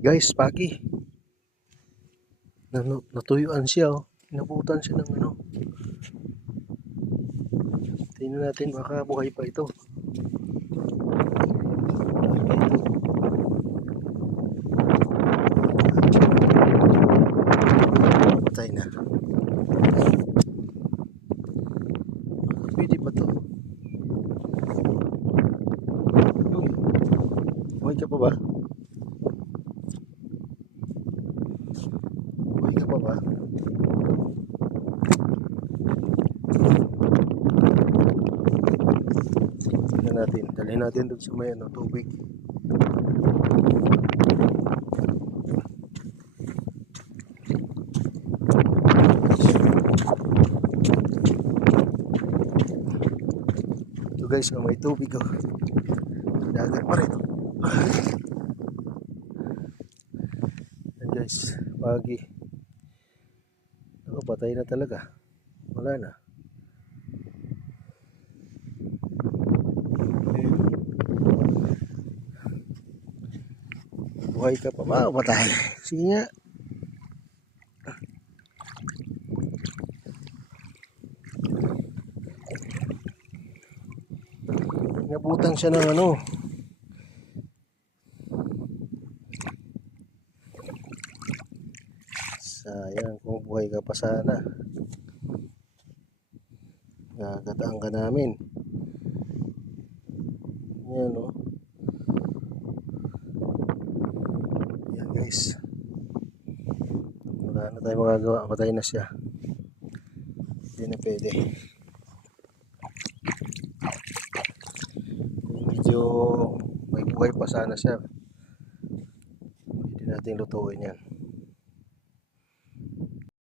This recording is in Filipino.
Guys, pagi. Natuyuan siya, oh. Inabutan siya ng ano. Tingnan natin, baka buhay pa ito. Patay na. Pwede pa to. Uy, buhay ka pa ba? Buhay ka pa ba? Tingnan natin. Dalhin natin doon sa may ano, tubig. Ito guys, oh, may tubig, oh. Dagat pa rin. Yan guys, pagi. Ako, patay na talaga. Wala na. Buhay ka pa ba? Patay. Sige nga. Nabutan siya ng ano. Sayang, kung buhay ka pa sana. Gagataan ka namin. Yan, oh. Yan guys. Wala na tayo magagawa. Patay na siya. Hindi na pwede. Medyo may buhay pa sana siya. Hindi natin lutuin yan.